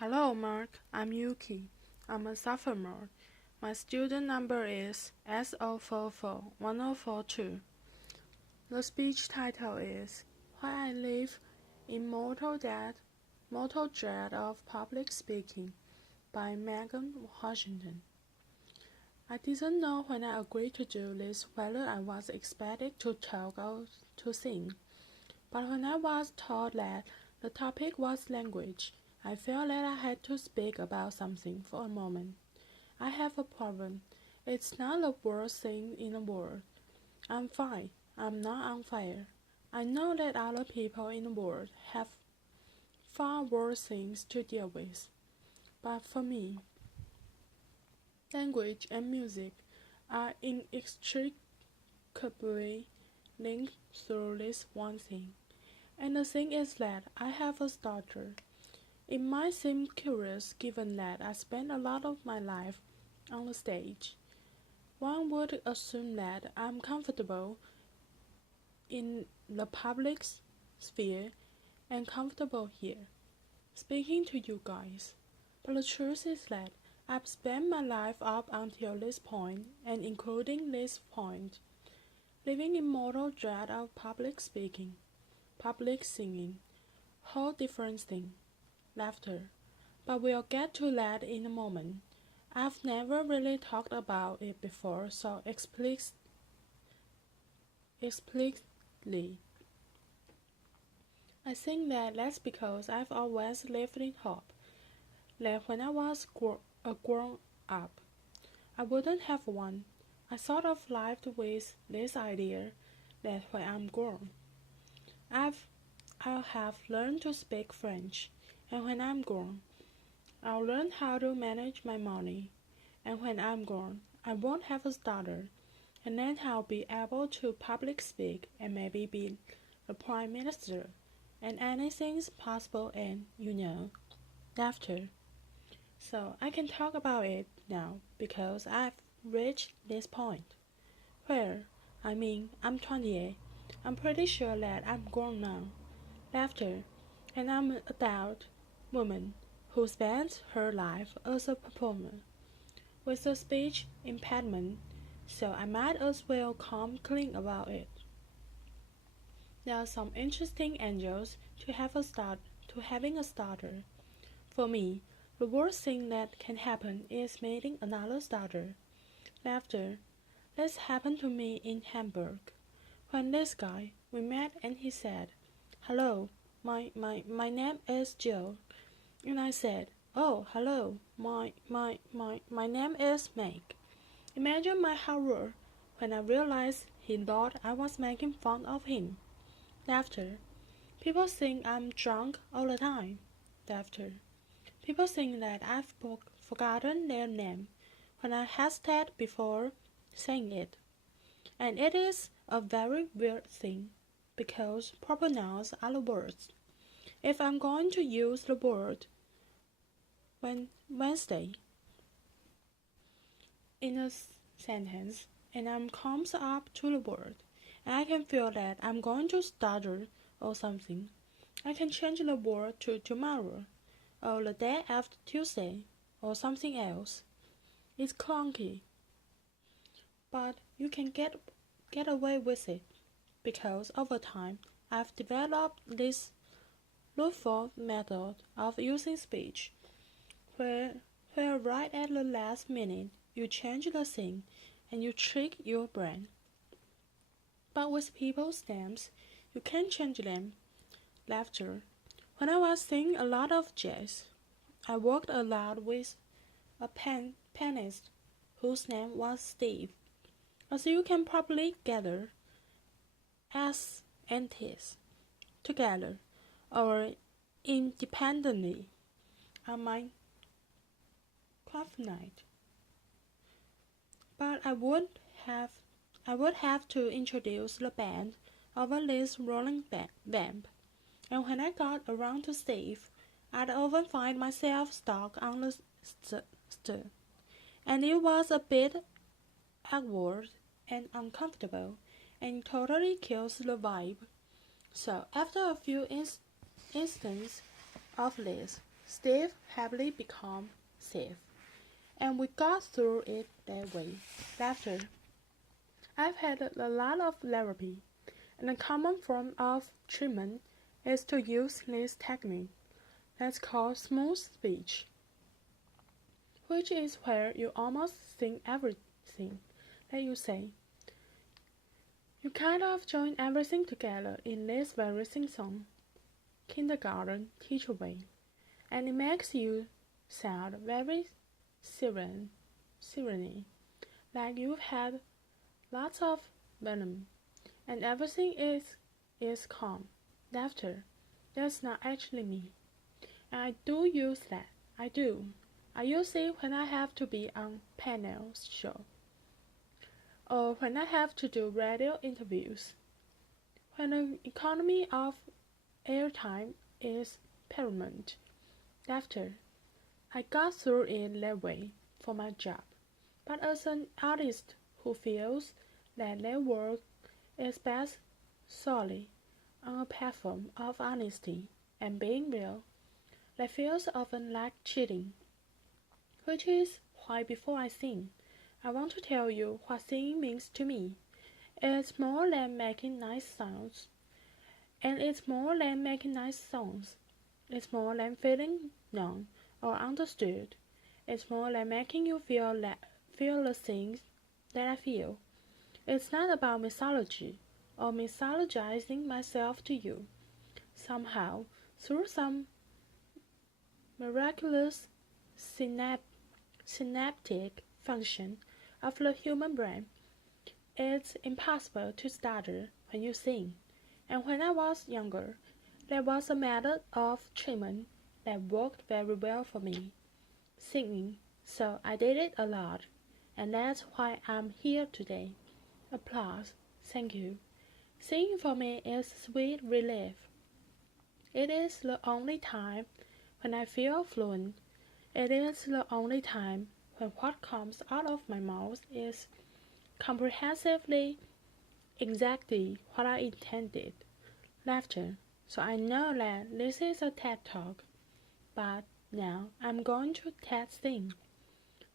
Hello, Mark. I'm Yuki. I'm a sophomore. My student number is S044142. The speech title is Why I Live in Mortal Dread of Public Speaking by Megan Washington. I didn't know when I agreed to do this whether I was expected to talk or to sing. But when I was told that the topic was language, I felt that I had to speak about something for a moment. I have a problem. It's not the worst thing in the world. I'm fine. I'm not on fire. I know that other people in the world have far worse things to deal with. But for me, language and music are inextricably linked through this one thing. And the thing is that I have a stutter. It might seem curious given that I spent a lot of my life on the stage. One would assume that I'm comfortable in the public sphere and comfortable here, speaking to you guys. But the truth is that I've spent my life up until this point, and including this point, living in mortal dread of public speaking, public singing, whole different thing. Laughter. But we'll get to that in a moment. I've never really talked about it before so explicitly. I think that that's because I've always lived in hope that when I was a grown up, I wouldn't have one. I sort of lived with this idea that when I'm grown, I'll have learned to speak French, and when I'm grown, I'll learn how to manage my money, and when I'm grown, I won't have a stutter, and then I'll be able to public speak and maybe be the Prime Minister, and anything's possible and, laughter. So I can talk about it now because I've reached this point. Where, I'm 28. I'm pretty sure that I'm grown now. Laughter, and I'm an adult woman who spends her life as a performer with a speech impediment, so I might as well come clean about it. There are some interesting angles to having a starter. For me, the worst thing that can happen is meeting another starter. Laughter. This happened to me in Hamburg. When this guy we met and he said, "Hello, my name is Joe." And I said, "Oh, hello, my name is Meg." Imagine my horror when I realized he thought I was making fun of him. Laughter. People think I'm drunk all the time. Laughter. People think that I've forgotten their name when I hesitate before saying it. And it is a very weird thing, because proper nouns are the words. If I'm going to use the word Wednesday in a sentence, and I'm comes up to the word, and I can feel that I'm going to stutter or something, I can change the word to tomorrow, or the day after Tuesday, or something else. It's clunky, but you can get away with it, because over time I've developed this Lutfold method of using speech, where right at the last minute you change the thing and you trick your brain. But with people's names, you can't change them. Laughter. When I was singing a lot of jazz, I worked a lot with a pianist whose name was Steve. As you can probably gather, S and T's together or independently are my clavinet. But I would have to introduce the band over this rolling vamp, and when I got around to Steve, I'd often find myself stuck on the and it was a bit awkward and uncomfortable, and totally kills the vibe. So after a few instances of this, Steve happily became safe, and we got through it that way. Laughter. I've had a lot of therapy, and a common form of treatment is to use this technique that's called smooth speech, which is where you almost sing everything that you say. You kind of join everything together in this very sing-song, kindergarten teacher way, and it makes you sound very serene, like you've had lots of venom, and everything is calm. Laughter. That's not actually me. And I do use that. I do. I use it when I have to be on panel show, or when I have to do radio interviews, when the economy of airtime is paramount. Laughter. I got through it that way for my job, but as an artist who feels that their work is best solely on a platform of honesty and being real, that feels often like cheating. Which is why before I sing, I want to tell you what singing means to me. It's more than making nice sounds, and it's more than making nice songs. It's more than feeling known or understood. It's more than making you feel the things that I feel. It's not about mythology or mythologizing myself to you. Somehow, through some miraculous synaptic function of the human brain, it's impossible to stutter when you sing. And when I was younger, there was a method of treatment that worked very well for me, singing, so I did it a lot, and that's why I'm here today. Applause. Thank you. Singing for me is sweet relief. It is the only time when I feel fluent. It is the only time when what comes out of my mouth is comprehensively exactly what I intended. Laughter. So I know that this is a TED Talk, but now I'm going to TED Sing.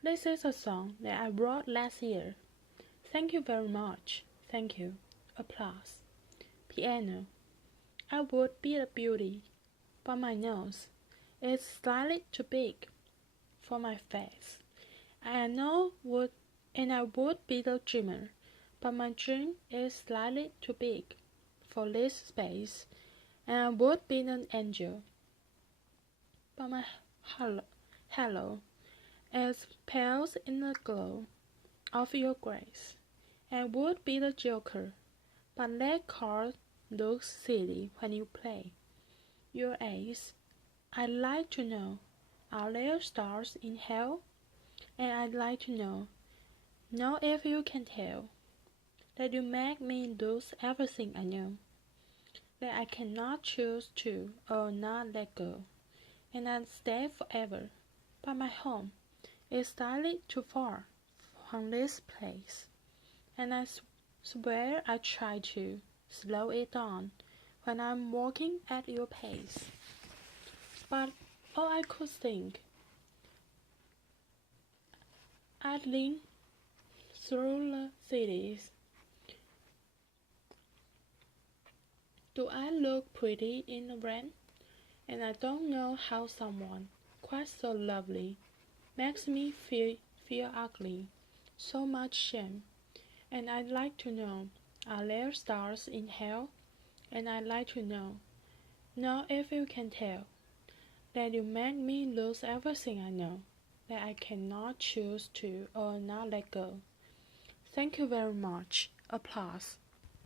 This is a song that I wrote last year. Thank you very much. Thank you. Applause. Piano. I would be a beauty, but my nose is slightly too big for my face. I would be the dreamer, but my dream is slightly too big for this space, and I would be an angel, but my halo is pales in the glow of your grace. I would be the joker, but that card looks silly when you play. Your ace, I'd like to know, are there stars in hell? And I'd like to know if you can tell, that you make me lose everything I know, that I cannot choose to or not let go, and I'd stay forever, but my home is slightly too far from this place, and I swear I try to slow it down when I'm walking at your pace. But all I could think, I'd lean through the cities. Do I look pretty in the rain? And I don't know how someone quite so lovely makes me feel ugly. So much shame. And I'd like to know, are there stars in hell? And I'd like to know if you can tell, that you make me lose everything I know, that I cannot choose to or not let go. Thank you very much. Applause.